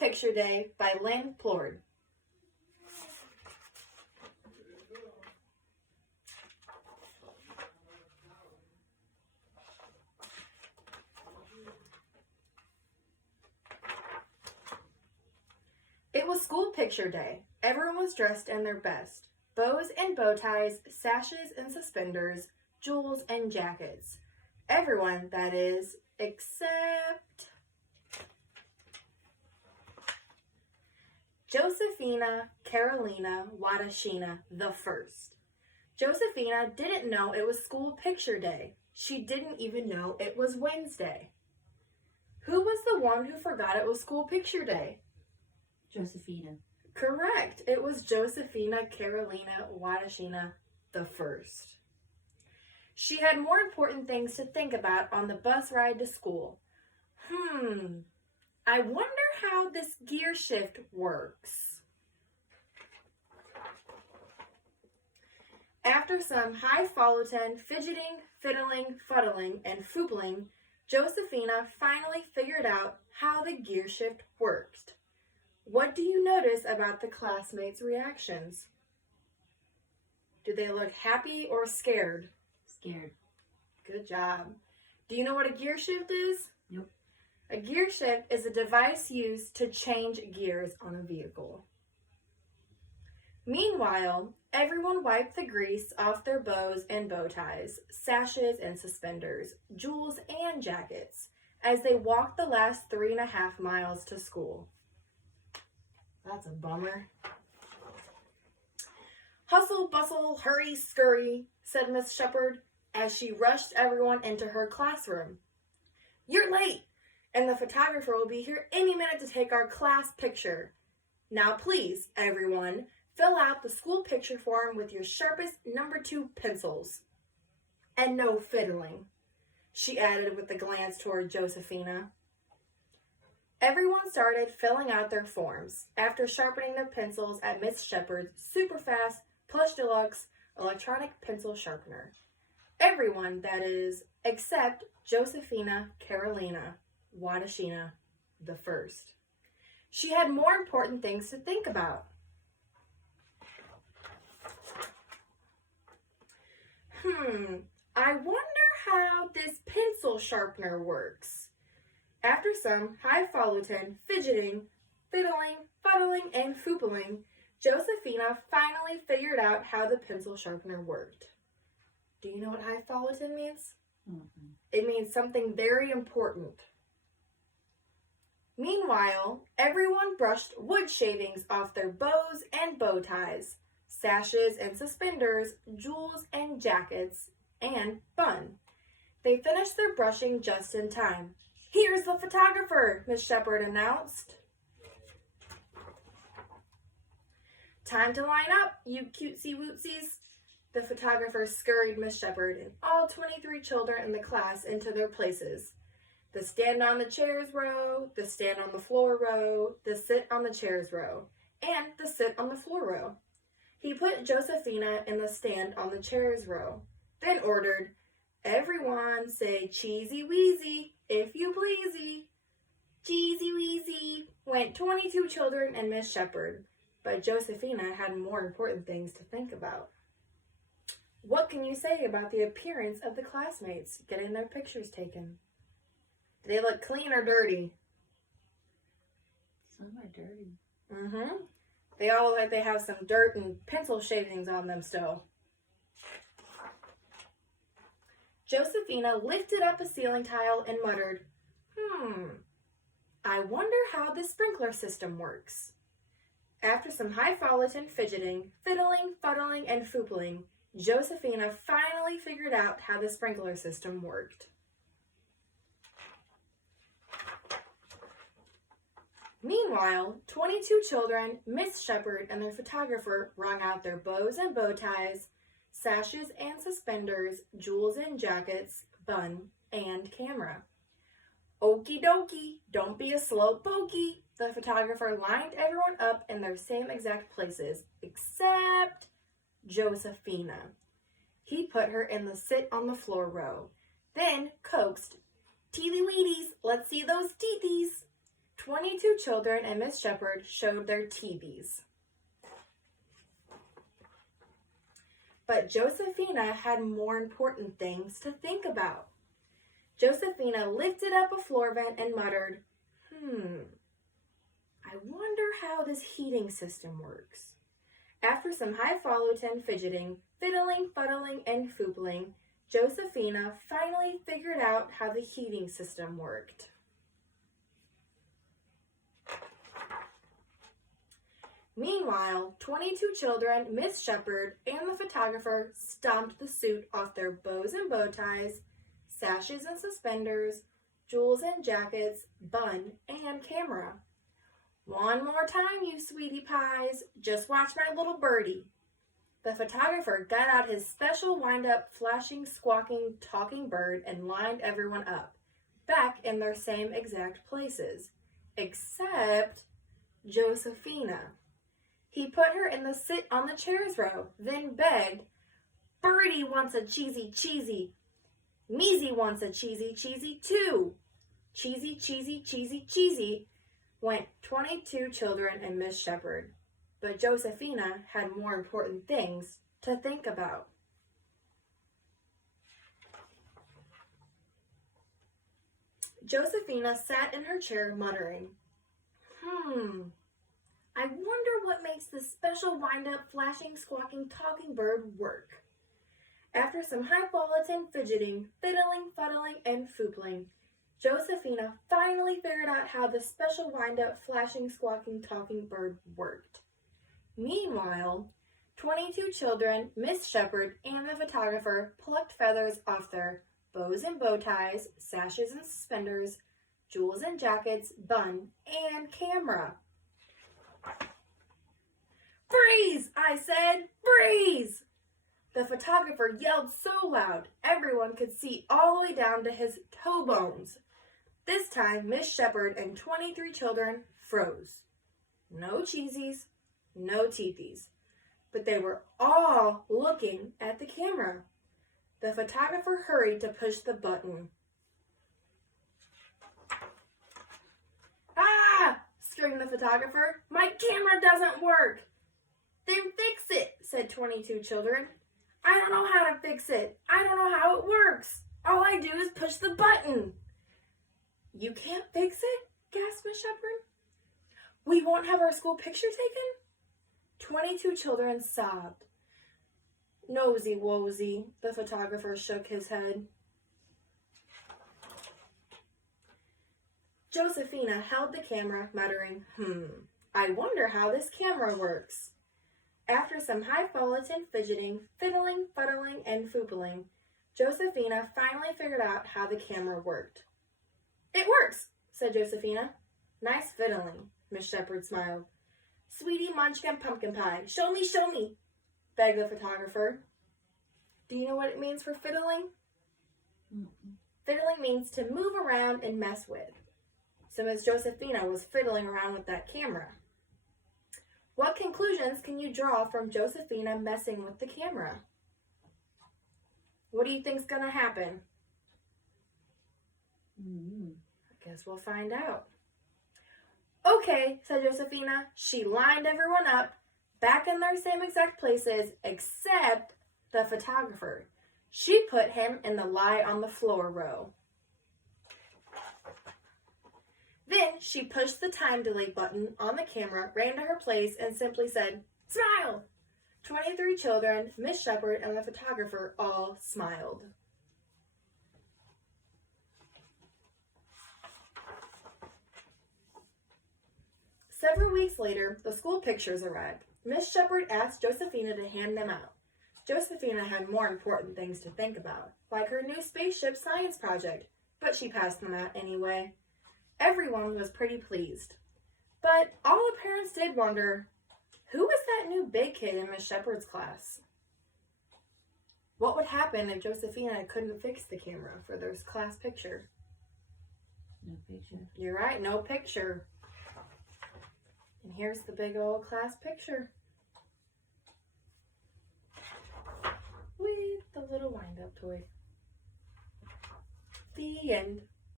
Picture Day by Lynn Plord. It was school picture day. Everyone was dressed in their best. Bows and bow ties, sashes and suspenders, jewels and jackets. Everyone, that is, except Josephina Carolina Wadashina the First. Josephina didn't know it was school picture day. She didn't even know it was Wednesday. Who was the one who forgot it was school picture day? Josephina. Correct. It was Josephina Carolina Wadashina the First. She had more important things to think about on the bus ride to school. I wonder how this gear shift works. After some highfalutin fidgeting, fiddling, fuddling, and foopling, Josephina finally figured out how the gear shift worked. What do you notice about the classmates' reactions? Do they look happy or scared? Scared. Good job. Do you know what a gear shift is? Nope. A gear shift is a device used to change gears on a vehicle. Meanwhile, everyone wiped the grease off their bows and bow ties, sashes and suspenders, jewels and jackets, as they walked the last 3.5 miles to school. That's a bummer. Hustle, bustle, hurry, scurry, said Miss Shepherd as she rushed everyone into her classroom. You're late, and the photographer will be here any minute to take our class picture. Now please, everyone, fill out the school picture form with your sharpest number 2 pencils. And no fiddling, she added with a glance toward Josephina. Everyone started filling out their forms after sharpening their pencils at Miss Shepherd's super fast plush deluxe electronic pencil sharpener. Everyone, that is, except Josephina Carolina Wadashina the First. She had more important things to think about. I wonder how this pencil sharpener works. After some highfalutin fidgeting, fiddling, fuddling, and foopling, Josephina finally figured out how the pencil sharpener worked. Do you know what highfalutin means? Mm-hmm. It means something very important. Meanwhile, everyone brushed wood shavings off their bows and bow ties, sashes and suspenders, jewels and jackets, and fun. They finished their brushing just in time. Here's the photographer, Miss Shepherd announced. Time to line up, you cutesy wootsies. The photographer scurried Miss Shepherd and all 23 children in the class into their places. The stand on the chairs row, the stand on the floor row, the sit on the chairs row, and the sit on the floor row. He put Josephina in the stand on the chairs row, then ordered, everyone say cheesy wheezy, if you pleasey. Cheesy wheezy, went 22 children and Miss Shepherd, but Josephina had more important things to think about. What can you say about the appearance of the classmates getting their pictures taken? Do they look clean or dirty? Some are dirty. They all look like they have some dirt and pencil shavings on them still. Josephina lifted up a ceiling tile and muttered, I wonder how the sprinkler system works. After some highfalutin fidgeting, fiddling, fuddling, and foopling, Josephina finally figured out how the sprinkler system worked. Meanwhile, 22 children, Miss Shepherd, and their photographer wrung out their bows and bow ties, sashes and suspenders, jewels and jackets, bun, and camera. Okie dokie, don't be a slow pokey. The photographer lined everyone up in their same exact places, except Josephina. He put her in the sit on the floor row, then coaxed, Teely weedies, let's see those teethies. 22 children and Miss Shepherd showed their TVs. But Josephina had more important things to think about. Josephina lifted up a floor vent and muttered, I wonder how this heating system works. After some highfalutin fidgeting, fiddling, fuddling, and foopling, Josephina finally figured out how the heating system worked. Meanwhile, 22 children, Miss Shepherd, and the photographer stomped the suit off their bows and bow ties, sashes and suspenders, jewels and jackets, bun, and camera. One more time, you sweetie pies. Just watch my little birdie. The photographer got out his special wind-up, flashing, squawking, talking bird and lined everyone up, back in their same exact places, except Josephina. He put her in the sit on the chairs row, then begged, Birdie wants a cheesy cheesy. Measy wants a cheesy cheesy too. Cheesy, cheesy, cheesy, cheesy, went 22 children and Miss Shepherd. But Josephina had more important things to think about. Josephina sat in her chair muttering, I wonder what makes this special wind-up, flashing, squawking, talking bird work. After some highfalutin fidgeting, fiddling, fuddling, and foopling, Josephina finally figured out how the special wind-up, flashing, squawking, talking bird worked. Meanwhile, 22 children, Miss Shepherd, and the photographer plucked feathers off their bows and bow ties, sashes and suspenders, jewels and jackets, bun, and camera. Freeze! I said, freeze! The photographer yelled so loud, everyone could see all the way down to his toe bones. This time, Miss Shepherd and 23 children froze. No cheesies, no teethies, but they were all looking at the camera. The photographer hurried to push the button. Ah! Screamed the photographer. My camera doesn't work. Then fix it, said 22 children. I don't know how to fix it. I don't know how it works. All I do is push the button. You can't fix it? Gasped Miss Shepherd. We won't have our school picture taken? 22 children sobbed. Nosy wosy, the photographer shook his head. Josephina held the camera, muttering, I wonder how this camera works. After some highfalutin fidgeting, fiddling, fuddling, and foopling, Josephina finally figured out how the camera worked. It works, said Josephina. Nice fiddling, Miss Shepherd smiled. Sweetie Munchkin Pumpkin Pie, show me, begged the photographer. Do you know what it means for fiddling? Fiddling means to move around and mess with. So Miss Josephina was fiddling around with that camera. What conclusions can you draw from Josephina messing with the camera? What do you think's gonna happen? I guess we'll find out. Okay, said Josephina. She lined everyone up, back in their same exact places, except the photographer. She put him in the lie on the floor row. Then she pushed the time delay button on the camera, ran to her place, and simply said, Smile! 23 children, Miss Shepherd, and the photographer all smiled. Several weeks later, the school pictures arrived. Miss Shepherd asked Josephina to hand them out. Josephina had more important things to think about, like her new spaceship science project, but she passed them out anyway. Everyone was pretty pleased. But all the parents did wonder, who was that new big kid in Miss Shepherd's class? What would happen if Josephina couldn't fix the camera for their class picture? No picture. You're right, no picture. And here's the big old class picture. With the little wind-up toy. The end.